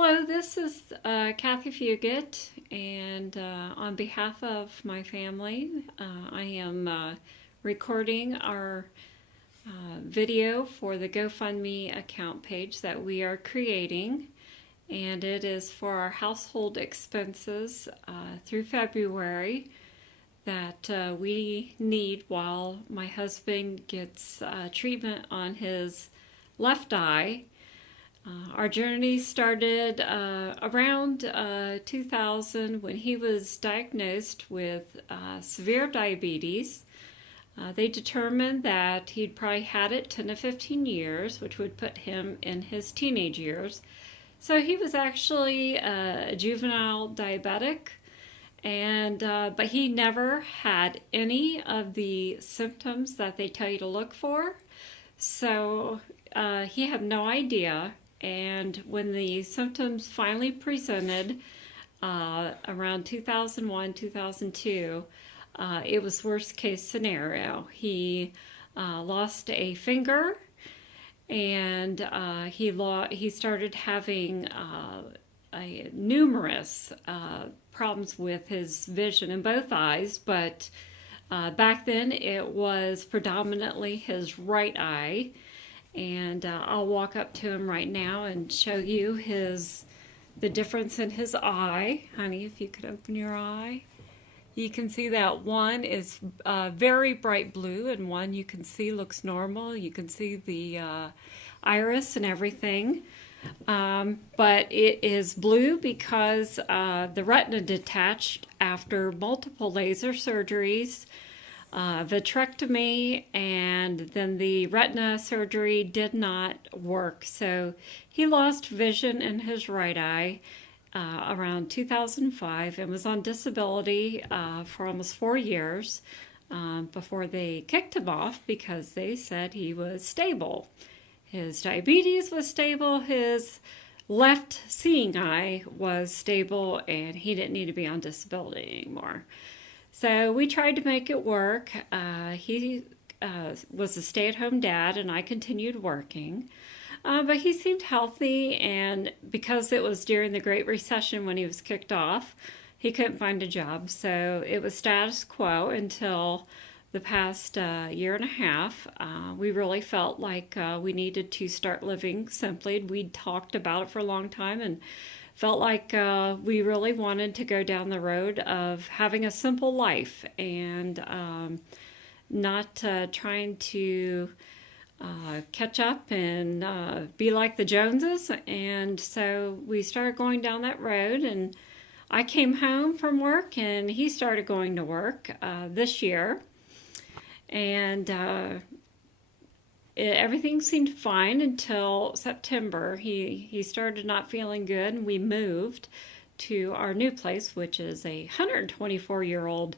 Hello, this is Kathy Fugit, and on behalf of my family, I am recording our video for the GoFundMe account page that we are creating, and it is for our household expenses through February that we need while my husband gets treatment on his left eye. Our journey started around 2000 when he was diagnosed with severe diabetes. They determined that he'd probably had it 10 to 15 years, which would put him in his teenage years. So he was actually a juvenile diabetic, and but he never had any of the symptoms that they tell you to look for. So he had no idea. And when the symptoms finally presented around 2001, 2002, it was worst case scenario. He lost a finger, and he started having numerous problems with his vision in both eyes, but back then it was predominantly his right eye. And I'll walk up to him right now and show you the difference in his eye. Honey, if you could open your eye. You can see that one is very bright blue, and one you can see looks normal. You can see the iris and everything. But it is blue because the retina detached after multiple laser surgeries, vitrectomy, and then the retina surgery did not work. So he lost vision in his right eye around 2005 and was on disability for almost 4 years before they kicked him off because they said he was stable. His diabetes was stable, his left seeing eye was stable, and he didn't need to be on disability anymore. So we tried to make it work. He was a stay-at-home dad, and I continued working. But he seemed healthy, and because it was during the Great Recession when he was kicked off, he couldn't find a job. So it was status quo until the past year and a half. We really felt like we needed to start living simply. We'd talked about it for a long time and felt like we really wanted to go down the road of having a simple life and not trying to catch up and be like the Joneses. And so we started going down that road, and I came home from work and he started going to work this year. And everything seemed fine until September. He started not feeling good, and we moved to our new place, which is a 124-year-old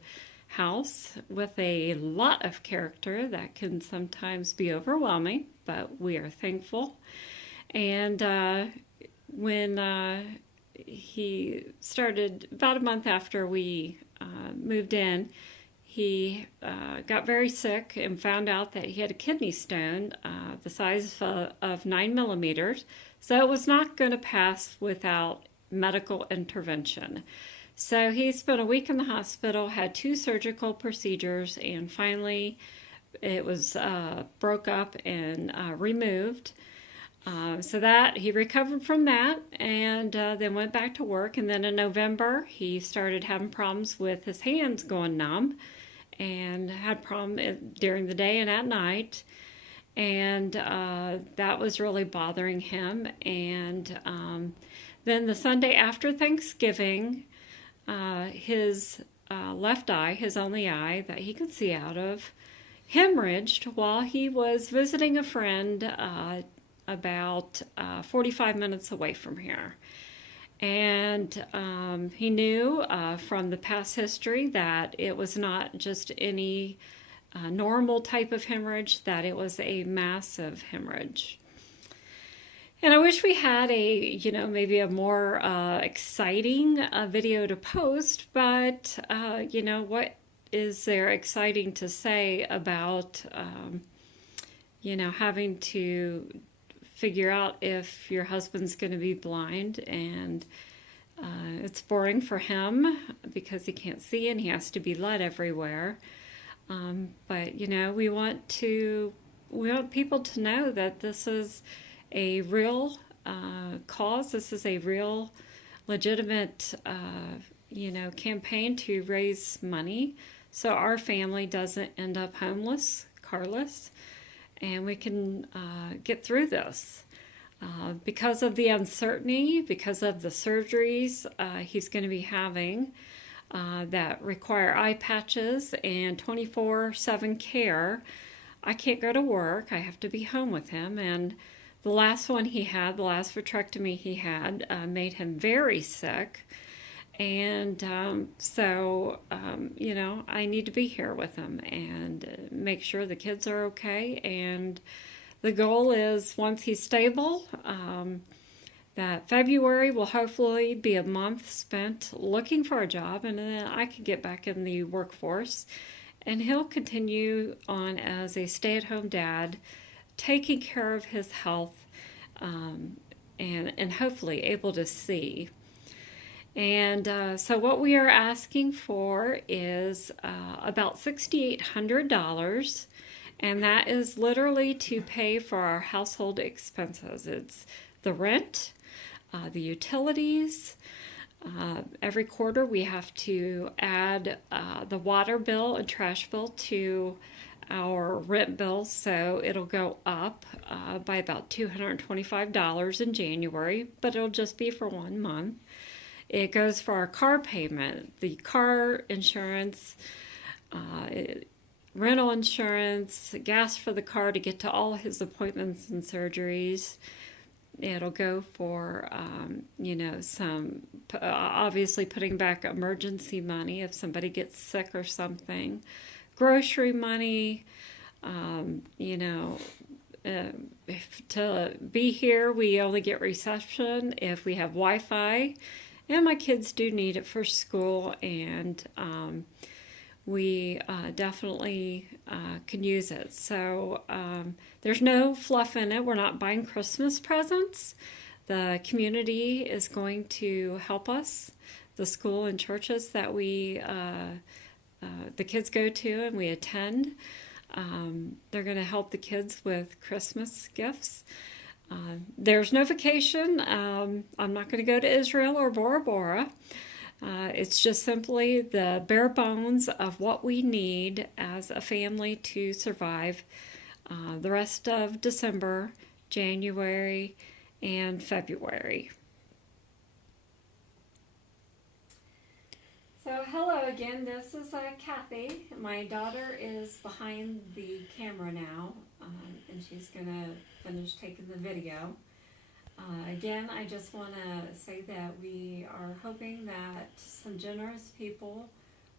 house with a lot of character that can sometimes be overwhelming, but we are thankful. And when he started, about a month after we moved in, he got very sick and found out that he had a kidney stone the size of 9 millimeters. So it was not going to pass without medical intervention. So he spent a week in the hospital, had 2 surgical procedures, and finally it was broke up and removed. So that he recovered from that, and then went back to work. And then in November, he started having problems with his hands going numb, and had problem during the day and at night, and that was really bothering him. And then the Sunday after Thanksgiving, his left eye, his only eye that he could see out of, hemorrhaged while he was visiting a friend about 45 minutes away from here. And he knew from the past history that it was not just any normal type of hemorrhage, that it was a massive hemorrhage. And I wish we had maybe a more exciting video to post, but what is there exciting to say about, having to figure out if your husband's going to be blind, and it's boring for him because he can't see and he has to be led everywhere. But we want people to know that this is a real cause. This is a real, legitimate, campaign to raise money so our family doesn't end up homeless, carless, and we can get through this. Because of the uncertainty, because of the surgeries he's going to be having that require eye patches and 24/7 care, I can't go to work. I have to be home with him. And the last one he had, the last vitrectomy he had, made him very sick. And I need to be here with him and make sure the kids are okay. And the goal is, once he's stable, that February will hopefully be a month spent looking for a job, and then I can get back in the workforce. And he'll continue on as a stay-at-home dad, taking care of his health, and hopefully able to see. And so what we are asking for is about $6,800, and that is literally to pay for our household expenses. It's the rent, the utilities. Every quarter we have to add the water bill and trash bill to our rent bill, so it'll go up by about $225 in January, but it'll just be for 1 month. It goes for our car payment, the car insurance, rental insurance, gas for the car to get to all his appointments and surgeries. It'll go for, some, obviously putting back emergency money if somebody gets sick or something, grocery money, if to be here, we only get reception if we have Wi-Fi. And my kids do need it for school, and we definitely can use it. So there's no fluff in it. We're not buying Christmas presents. The community is going to help us. The school and churches that the kids go to and we attend, they're going to help the kids with Christmas gifts. There's no vacation. I'm not going to go to Israel or Bora Bora. It's just simply the bare bones of what we need as a family to survive the rest of December, January, and February. So hello again, this is Kathy. My daughter is behind the camera now, and she's going to finish taking the video. Again, I just want to say that we are hoping that some generous people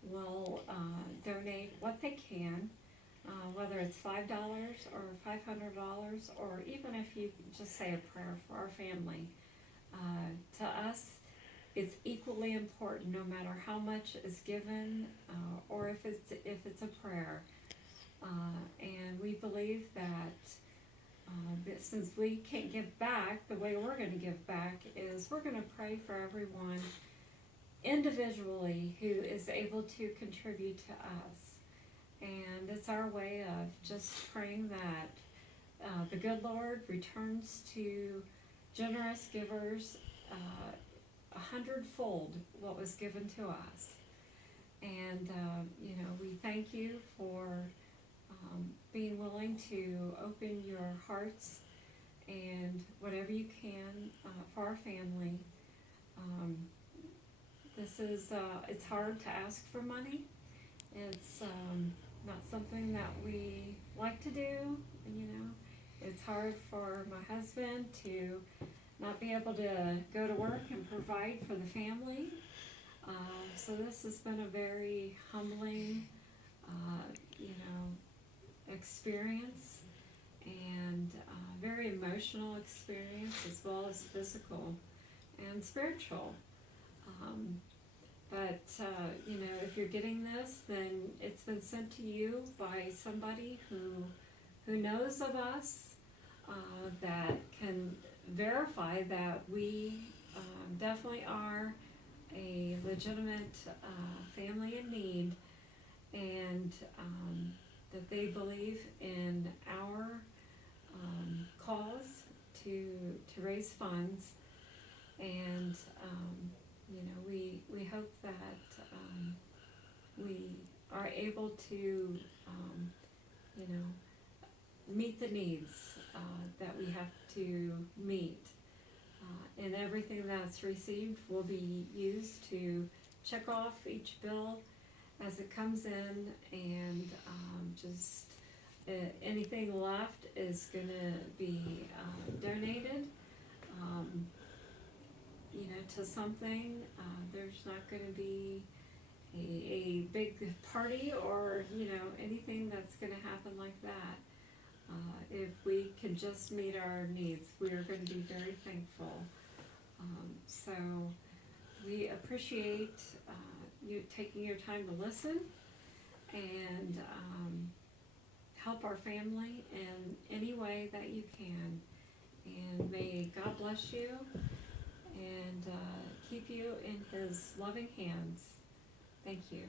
will donate what they can, whether it's $5 or $500, or even if you just say a prayer for our family. To us, it's equally important, no matter how much is given, or if it's a prayer. And we believe that since we can't give back, the way we're going to give back is we're going to pray for everyone individually who is able to contribute to us. And it's our way of just praying that the good Lord returns to generous givers 100-fold what was given to us. And, we thank you for being willing to open your hearts and whatever you can for our family. It's hard to ask for money. It's not something that we like to do, It's hard for my husband to not be able to go to work and provide for the family. So this has been a very humbling, experience, and very emotional experience, as well as physical and spiritual. But if you're getting this, then it's been sent to you by somebody who knows of us, that can verify that we definitely are a legitimate family in need, and that they believe in our cause to raise funds. And we hope that we are able to meet the needs that we have to meet. And everything that's received will be used to check off each bill as it comes in, and just anything left is going to be donated, to something. There's not going to be a big party or anything that's going to happen like that. If we can just meet our needs, we are going to be very thankful. So we appreciate you taking your time to listen and help our family in any way that you can. And may God bless you and keep you in His loving hands. Thank you.